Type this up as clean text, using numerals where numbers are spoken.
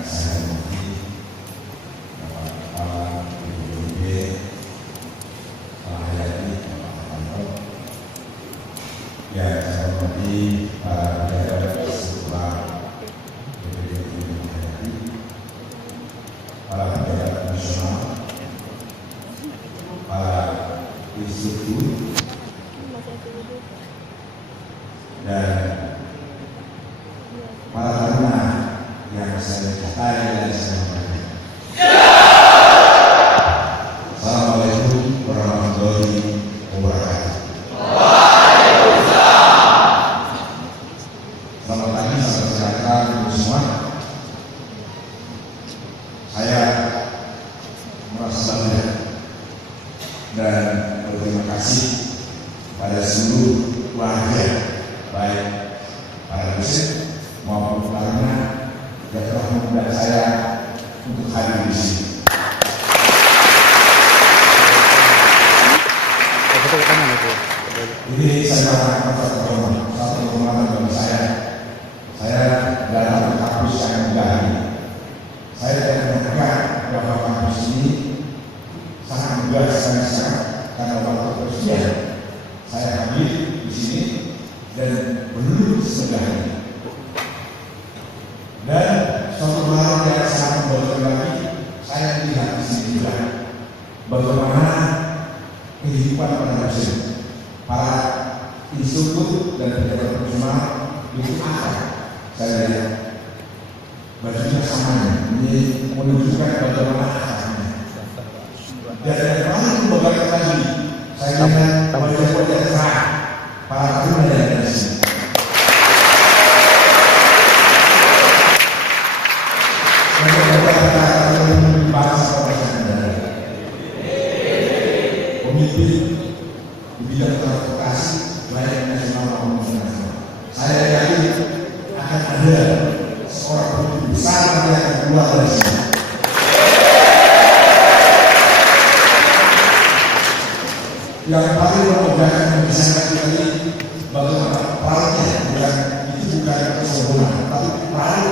saya hormati Bapak Kepala BPBD, Pak Hayati, Bapak Hartanto, yang saya hormati para pejabat struktural BPBD Hayati, para pejabat nasional, para instruktur, dan para taruna yang saya cintai dan saya hormati. Assalamualaikum warahmatullahi wabarakatuh. Selamat pagi, salam sejahtera untuk semua. Saya merasa bangga dan berterima kasih pada seluruh warga, baik para dosen maupun taruna yang telah mengundang saya untuk hadir di sini. Ini saya mengatakan satu pengalaman bagi saya. Saya dalam kampus yang mudah ini. Saya tidak menyangka bahwa kampus ini sangat mudah sekali karena waktu terusnya saya hadir di sini dan belum semudah ini. Dan suatu hal yang sangat membahagiakan lagi, saya melihat di sini juga bagaimana kehidupan para dosen, para instruktur dan pejabat profesional itu akrab. Saya lihat bajunya sama, ini menunjukkan bagaimana akrabnya. Dan yang paling membanggakan lagi, saya lihat wajah-wajah cerah para taruna yang ada di sini. Pemimpin di bidang transportasi baik nasional maupun internasional. Saya yakin akan ada seorang pemimpin besar yang akan keluar dari sini. Yang paling membanggakan dan bisa kita ini bagaimana perannya, itu bukan kesombongan, tapi peran